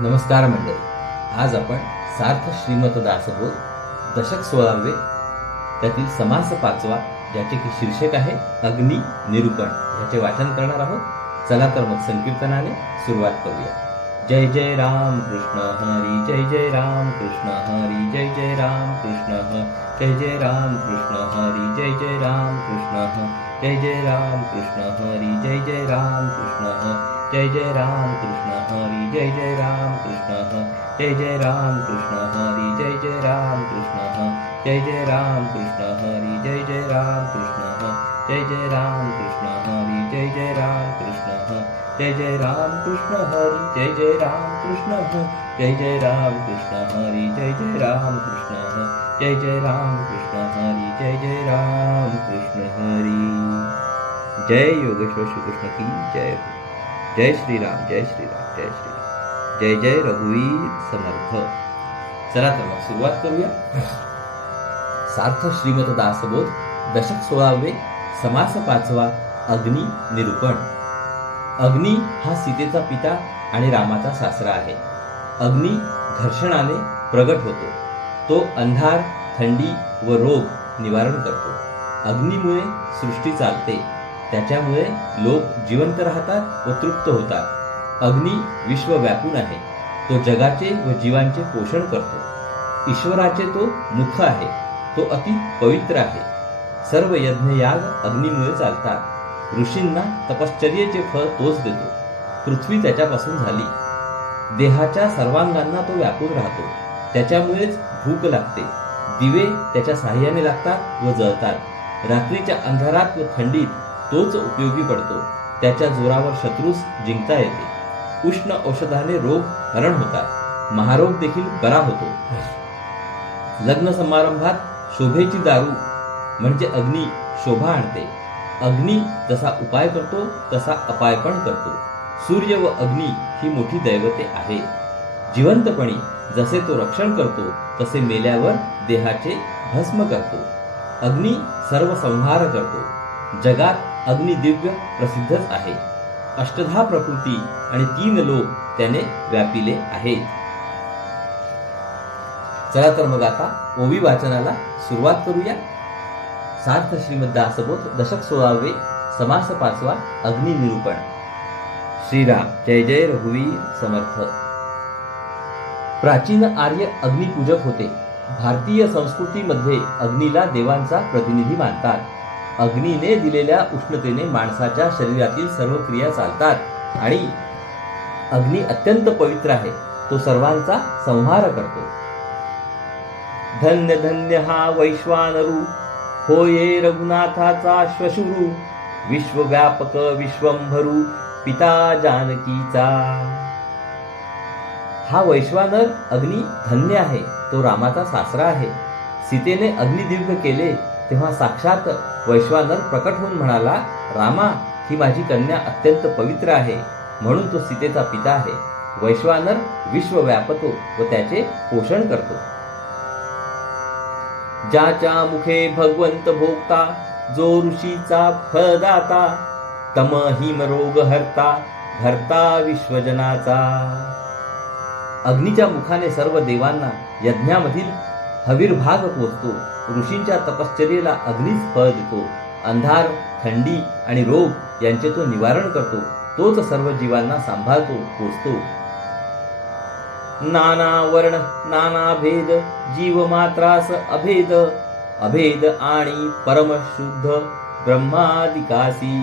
नमस्कार मंडळी. आज आपण सार्थ श्रीमत दासबोध दशक सोळावे त्यातील समास पाचवा ज्याचे की शीर्षक आहे अग्नी निरूपण. ह्याचे वाचन करणार आहोत. चला तर मग संकीर्तनाने सुरुवात करूया. जय जय राम कृष्ण हरी जय जय राम कृष्ण हरी जय जय राम कृष्ण जय जय राम कृष्ण हरी जय जय राम कृष्ण जय जय राम कृष्ण हरी जय जय राम कृष्ण जय जय राम कृष्ण हरी जय जय राम कृष्ण जय जय राम कृष्ण हरी जय जय राम कृष्ण जय जय राम कृष्ण हरी जय जय राम कृष्ण जय जय राम कृष्ण हरी जय जय राम कृष्ण जय जय राम कृष्ण हरी जय जय राम कृष्ण जय जय राम कृष्ण हरी जय जय राम कृष्ण जय जय राम कृष्ण हरी जय जय राम कृष्ण हरी जय योगेश्वर श्रीकृष्ण की जय हो जय श्रीराम जय श्रीराम जय श्रीराम. जय जय रघुवीर समर्थ. चला तर मग सुरुवात करूया. सार्थ श्रीमत दासबोध दशक सोळावे समास पाचवा अग्नी निरूपण. अग्नी हा सीतेचा पिता आणि रामाचा सासरा आहे. अग्नी घर्षणाने प्रगट होतो. तो अंधार थंडी व रोग निवारण करतो. अग्नीमुळे सृष्टी चालते. त्याच्यामुळे लोक जिवंत राहतात व तृप्त होतात. अग्नी विश्व व्यापून आहे. तो जगाचे व जीवांचे पोषण करतो. ईश्वराचे तो मुख आहे. तो अति पवित्र आहे. सर्व यज्ञ याग अग्नीमुळे चालतात. ऋषींना तपश्चर्येचे फळ तोच देतो. पृथ्वी त्याच्यापासून झाली. देहाच्या सर्वांगांना तो व्यापून राहतो. त्याच्यामुळेच भूक लागते. दिवे त्याच्या साह्याने लागतात व जळतात. रात्रीच्या अंधारात व थंडीत तोच उपयोगी पडतो. त्याच्या जोरावर शत्रूस जिंकता येते. उष्ण औषधाने रोग हरण होतात. महारोग देखील बरा होतो. लग्न समारंभात शोभेची दारू म्हणजे अग्नी शोभा आणते. अग्नी जसा उपाय करतो तसा अपाय पण करतो. सूर्य व अग्नी ही मोठी दैवते आहे. जिवंतपणी जसे तो रक्षण करतो तसे मेल्यावर देहाचे भस्म करतो. अग्नी सर्व संहार करतो. जगात अग्निदिव्य प्रसिद्धच आहे. अष्टधा प्रकृती आणि तीन लोक त्याने व्यापिले आहेत. चला तर मग आता ओवी वाचनाला सुरुवात करूया. सार्थ श्रीमद दासबोध दशक सोळावे समास पाचवा अग्नि निरूपण. श्रीराम जय जय रघुवीर समर्थ. प्राचीन आर्य अग्निपूजक होते. भारतीय संस्कृतीमध्ये अग्नीला देवांचा प्रतिनिधी मानतात. अग्नीने दिलेल्या उष्णतेने माणसाच्या शरीरातील सर्व क्रिया चालतात. आणि अग्नी अत्यंत पवित्र आहे. तो सर्वांचा संहार करतो. धन्य धन्य हा वैश्वानरू. होये रघुनाथाचा श्वशुरू. विश्वव्यापक विश्वंभरू. पिता जानकीचा. हा वैश्वानर अग्नी धन्य आहे. तो रामाचा सासरा आहे. सीतेने अग्निदिव्य केले. तेव्हा साक्षात वैश्वानर प्रकट होऊन म्हणाला रामा ही माझी कन्या अत्यंत पवित्र आहे म्हणून तो सीतेचा पिता आहे. वैश्वानर विश्व व्यापतो व त्याचे पोषण करतो. ज्याच्या मुखे भगवंत भोगता जो ऋषीचा फळदाता तम हिम रोग हरता भरता विश्वजनाचा. अग्नीच्या मुखाने सर्व देवांना यज्ञामधील हविर्भाग पोचतो. ऋषींच्या तपश्चर्येला अग्नीच फळ देतो. अंधार थंडी आणि रोग यांचे तो निवारण करतो. तोच सर्व जीवांना सांभाळतो पोचतो नाना वर्ण नाना भेद जीव मात्रास अभेद. अभेद आणि परमशुद्ध ब्रह्मादिकासी.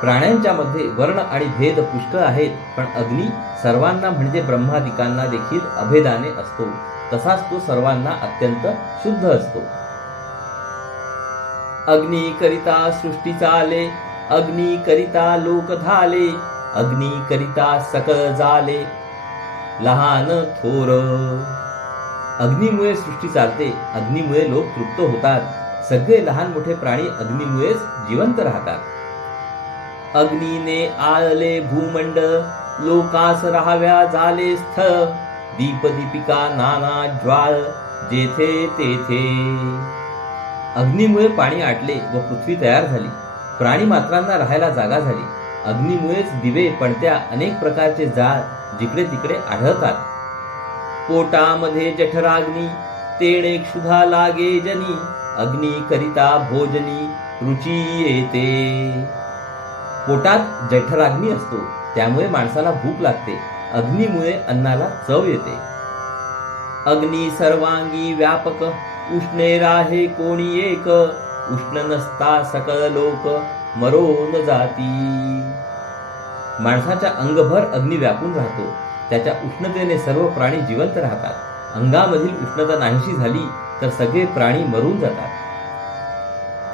प्राण्यांच्या मध्ये वर्ण आणि भेद पुष्कळ आहेत पण अग्नी सर्वांना म्हणजे ब्रह्मादिकांना देखील अभेदाने असतो. तसाच तो सर्वांना अत्यंत शुद्ध असतो. अग्नी करिता सृष्टी चाले अग्नी करिता लोक धाले अग्नी करिता सकळ झाले लहान थोर. अग्नीमुळे सृष्टी चालते अग्नीमुळे लोक तृप्त होतात. सगळे लहान मोठे प्राणी अग्नीमुळेच जिवंत राहतात. अग्नीने आळले भूमंडळ लोकास राहाव्या झाले स्थळ दीप दीपिका नाना ज्वाळ जेथे तेथे. अग्नीमुळे पाणी आटले व पृथ्वी तयार झाली. प्राणी मात्रांना राहायला जागा झाली. अग्नीमुळेच दिवे पणत्या अनेक प्रकारचे जाळ जिकडे तिकडे आढळतात. पोटामध्ये जठराग्नी तेणे क्षुधा लागे जनी. अग्नी करिता भोजनी रुची येते. पोटात जठराग्नी असतो. त्यामुळे माणसाला भूक लागते. अग्नीमुळे अन्नाला चव येते. अग्नी सर्वांगी व्यापक. उष्णे राहे कोणी एक. उष्ण नसता सकळ लोक. मरोन जाती. माणसाच्या अंगभर अग्नी व्यापून राहतो. त्याच्या उष्णतेने सर्व प्राणी जिवंत राहतात. अंगामधील उष्णता नाहीशी झाली तर सगळे प्राणी मरून जातात.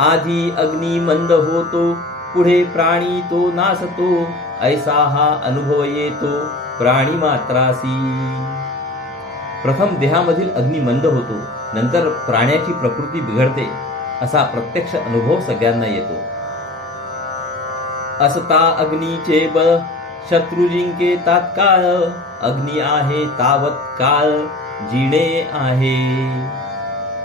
आधी अग्नी मंद होतो. पुढे प्राणी तो नासतो ऐसा हा अनुभव येतो प्राणी मात्रासी. प्रथम देहामधील अग्नी मंद होतो नंतर प्राण्याची प्रकृती बिघडते असा प्रत्यक्ष अनुभव सगळ्यांना येतो. असता अग्नीचे ब शत्रू जिंके तात्काळ अग्नी आहे तावत काळ जिणे आहे.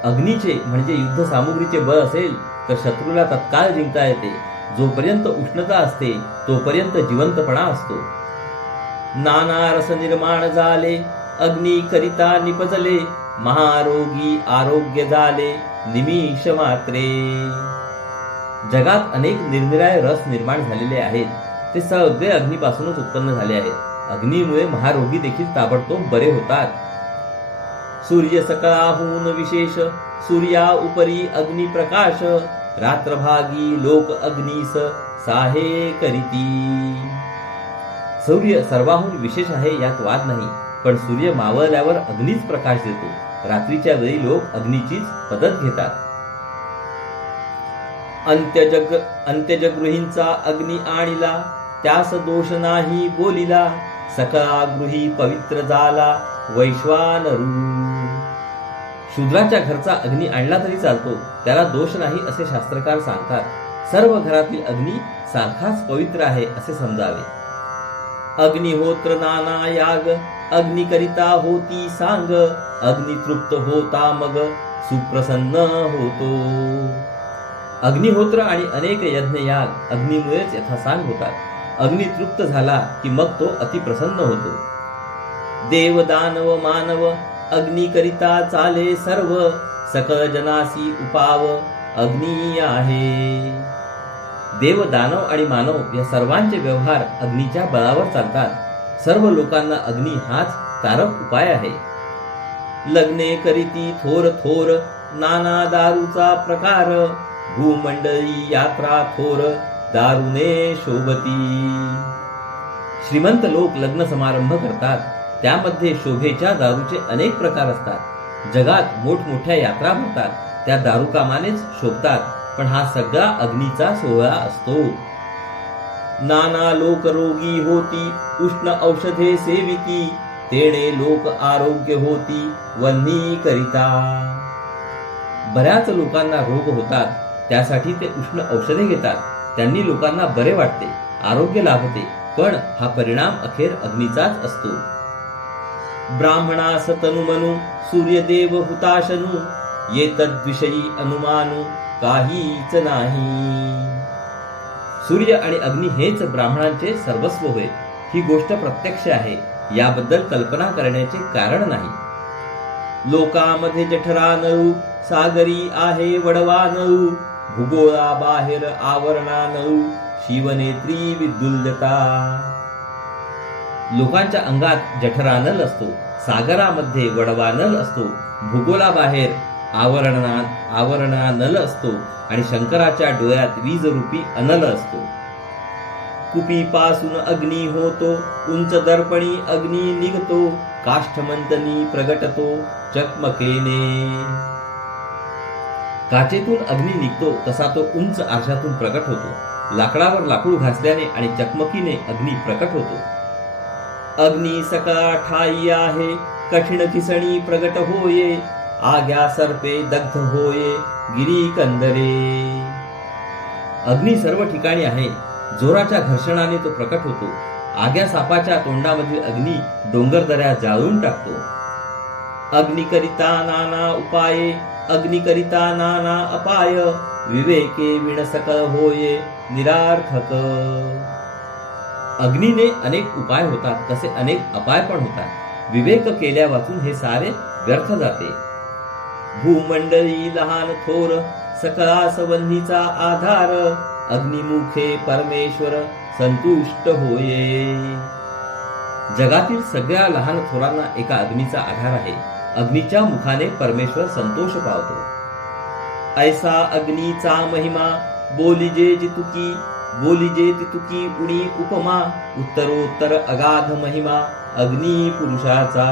अग्नीचे म्हणजे युद्ध सामुग्रीचे बळ असेल तर शत्रूला तत्काळ जिंकता येते. जोपर्यंत उष्णता असते तोपर्यंत जिवंतपणा असतो. नाना रस निर्माण झाले अग्नी करिता निपजले महारोगी आरोग्य झाले निमिष मात्रे. जगात अनेक निरनिराळे रस निर्माण झालेले आहेत. ते सगळे अग्नीपासूनच उत्पन्न झाले आहेत. अग्नीमुळे महारोगी देखील ताबडतोब बरे होतात. सूर्य सकळाहून विशेष सूर्या उपरी अग्निप्रकाश रात्रभागी लोक अग्नीस साहे करीती. सूर्य सर्वाहून विशेष आहे यात वाद नाही पण सूर्य मावळल्यावर अग्नीच प्रकाश देतो. रात्रीच्या वेळी लोक अग्नीचीच पदत घेतात. अंत्यजग अंत्यजगृहींचा अग्नी आणिला त्यास दोष नाही बोलिला सकळा गृही पवित्र झाला वैश्वानरू. शूद्रांच्या घरचा अग्नी आणला तरी चालतो. त्याला दोष नाही असे शास्त्रकार सांगतात. सर्व घरातील अग्नी सारखाच पवित्र आहे असे समजावे. अग्निहोत्र नाना याग अग्निकरिता होती सांग अग्नितृप्त होता मग सुप्रसन्न होतो. अग्निहोत्र आणि अनेक यज्ञ याग अग्नीमुळेच यथासांग होतात. अग्नी तृप्त झाला की मग तो अतिप्रसन्न होतो. देव दानव मानव अग्निकरिता चाले सर्व सकळ जनासी उपाव अग्नी आहे. देव दानव आणि मानव या सर्वांचे व्यवहार अग्नीच्या बळावर चालतात. सर्व लोकांना अग्नी हाच तारक उपाय आहे. लग्ने करीती थोर थोर नाना दारूचा प्रकार. भूमंडळी यात्रा थोर दारुने शोभती. श्रीमंत लोक लग्न समारंभ करतात. त्यामध्ये शोभेच्या दारूचे अनेक प्रकार असतात. जगात मोठमोठ्या यात्रा भरतात. त्या दारुकामानेच शोभतात पण हा सगळा अग्नीचा सोहळा असतो. नाना लोक रोगी होती उष्ण औषधे सेविती तेणे लोक आरोग्य होती वन्नी करिता. बऱ्याच लोकांना रोग होतात त्यासाठी ते उष्ण औषधे घेतात. त्यांनी लोकांना बरे वाटते आरोग्य लाभते पण हा परिणाम अखेर अग्नीचाच असतो. ब्राह्मणास तनुमनु सूर्यदेव हुताशनु ये तद्विषयी अनुमानु काहीच नाही. सूर्य आणि अग्नी हेच ब्राह्मणांचे सर्वस्व होय ही गोष्ट प्रत्यक्ष आहे याबद्दल कल्पना करण्याचे कारण नाही. लोकामध्ये जठरा नळू सागरी आहे वडवा नळू भूगोळा बाहेर आवरणा नळू शिवनेत्री विद्युल्यता लोकांच्या अंगात जठरानल असतो सागरामध्ये वडवानल असतो भूगोलाबाहेर आवरणा आवरणा नल असतो आणि शंकराच्या डोळ्यात वीज रूपी अनल असतो. कुपीपासून अग्नी होतो उंच दर्पणी अग्नी निघतो काष्ठमंतनी प्रगटतो चकमकेने. काचेतून अग्नी निघतो तसा तो उंच आरशातून प्रकट होतो. लाकडावर लाकूड घासल्याने आणि चकमकीने अग्नी प्रकट होतो. अग्नी सका ठाई आहे कठीण खिसणी प्रगट होये आग्या सर्पे दग्ध होये गिरी कंदरे. अग्नी सर्व ठिकाणी आहे जोराच्या घर्षणाने तो प्रकट होतो. आग्या सापाच्या तोंडामधील अग्नी डोंगर दऱ्या जाळून टाकतो. अग्निकरिता नाना उपाये अग्निकरिता नाना अपाय विवेके विण सकळ होये निरार्थक. अग्नीने अनेक उपाय होतात तसे अनेक अपाय पण होतात. विवेक केल्या वाचून हे सारे व्यर्थ जाते. भूमंडळी लहान थोर सकळा संबंधीचा आधार अग्निमुखे परमेश्वर संतुष्ट होये. जगातील सगळ्या लहान थोरांना एका अग्नीचा आधार आहे. अग्नीच्या मुखाने परमेश्वर संतोष पावतो. ऐसा अग्नीचा महिमा बोलिजे जितुकी बोलिजे तितुकी पुणी उपमा उत्तरोत्तर अगाध महिमा अग्नी पुरुषाचा.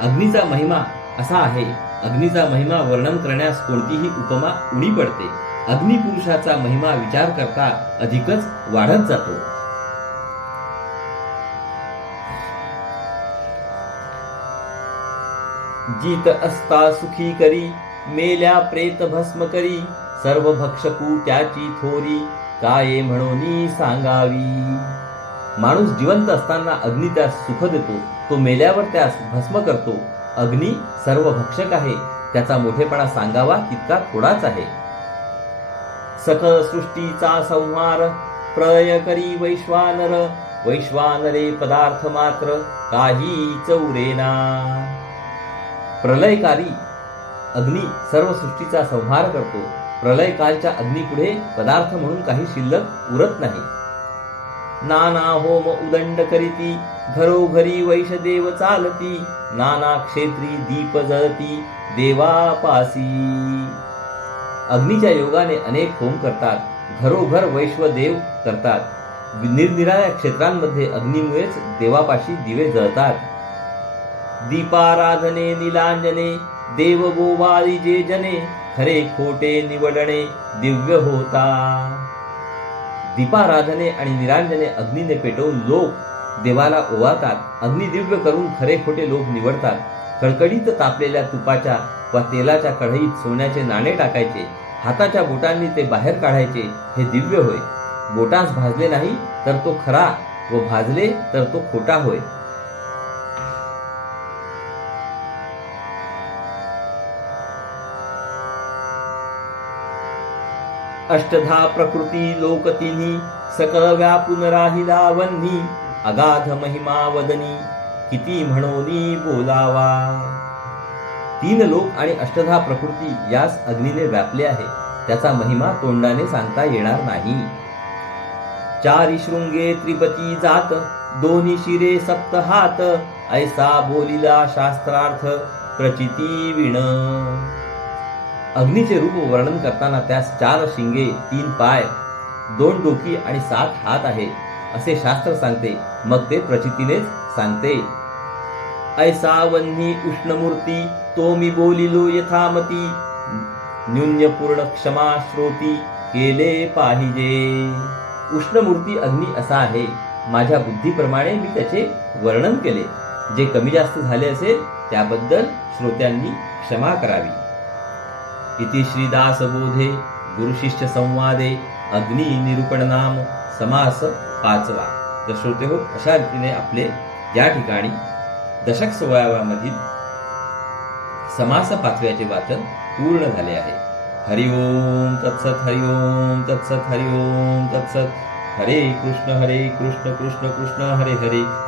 अग्नीचा महिमा असा आहे अग्नीचा महिमा वर्णन करण्यास कोणतीही उपमा उणी पडते. अग्निपुरुषाचा महिमा विचार करता अधिकच वाढत जातो. जीत असता सुखी करी मेल्या प्रेत भस्म करी सर्व भक्षकू त्याची थोरी काय म्हणून सांगावी. माणूस जिवंत असताना अग्नी त्यास सुख देतो तो मेल्यावर त्यास भस्म करतो. अग्नी सर्व भक्षक आहे त्याचा मोठेपणा सांगावा तितका थोडाच आहे. सकळ सृष्टीचा संहार प्रलय करी वैश्वानर वैश्वानरे पदार्थ मात्र काही चौरेना. प्रलयकारी अग्नी सर्व सृष्टीचा संहार करतो. प्रलय प्रलयकालच्या अग्नीपुढे पदार्थ म्हणून काही शिल्लक उरत नाही. नाना होम उदंड करीती घरोघरी वैशदेव चालती नाना क्षेत्री दीप जळती देवापासी अग्नीच्या योगाने अनेक होम करतात घरोघर वैश्वदेव करतात. निरनिराळ्या क्षेत्रांमध्ये अग्नीमुळेच देवापाशी दिवे जळतात. दीपाराधने निलांजने देव गोवाळी जे जने खरे खोटे निवडणे दिव्य होता. दीपाराधने आणि निरांजने अग्नीने पेटवून लोक देवाला ओवाळतात. अग्नी दिव्य करून खरे खोटे लोक निवडतात. कडकडीत तापलेल्या तुपाच्या वा तेलाच्या कढईत सोन्याचे नाणे टाकायचे. हाताच्या बोटांनी ते बाहेर काढायचे. हे दिव्य होय. बोटास भाजले नाही तर तो खरा व भाजले तर तो खोटा होय. अष्टधा प्रकृती लोकतिनी सकळ व्यापून राहिला वन्ही अगाध महिमा वदनी किती म्हणोनी बोलावा. तीन लोक आणि अष्टधा प्रकृती यास अग्नीने व्यापले आहे. त्याचा महिमा तोंडाने सांगता येणार नाही. चारी शृंगे त्रिपती जात दोन्ही शिरे सप्त हात ऐसा बोलिला शास्त्रार्थ प्रचिती विण. अग्नीचे रूप वर्णन करताना त्यास चार शिंगे तीन पाय दोन डोकी आणि सात हात आहे असे शास्त्र सांगते. मग ते प्रचितीनेच सांगते. ऐसा वन्ही उष्णमूर्ती तो मी बोलिलो यथामती. न्यून्यपूर्ण क्षमा श्रोती केले पाहिजे. उष्णमूर्ती अग्नी असा आहे. माझ्या बुद्धीप्रमाणे मी त्याचे वर्णन केले. जे कमी जास्त झाले असेल त्याबद्दल श्रोत्यांनी क्षमा करावी. इति श्रीदासबोधे गुरुशिष्य संवादे अग्नी निरूपण नाम समास पाचवा. तर श्रोते हो अशा रीतीने आपले या ठिकाणी दशक सोळाव्यामधील समास पाचव्याचे वाचन पूर्ण झाले आहे. हरिओम तत्सत हरिओम तत्सत हरिओम तत्सत. हरे कृष्ण हरे कृष्ण कृष्ण कृष्ण हरे हरे.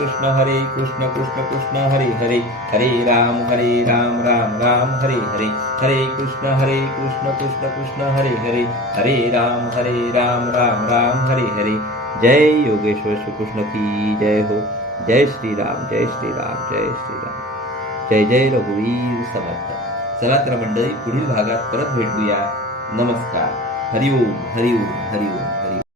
कृष्ण हरे, कृष्ण कृष्ण कृष्ण हरे हरे। हरे राम हरे राम राम राम, हरे हरे। हरे कृष्ण हरे कृष्ण कृष्ण कृष्ण, हरे हरे। हरे राम हरे राम राम राम, हरे हरे। जय योगेश्वर श्री कृष्ण की जय हो। जय श्री राम, जय श्री राम, जय श्री राम। जय जय रघुवीर समर्थ। चला मंडली मंडळी, पुढील भागात परत भेटूया. नमस्कार. हरिओम हरिओम हरिओम हरिओम.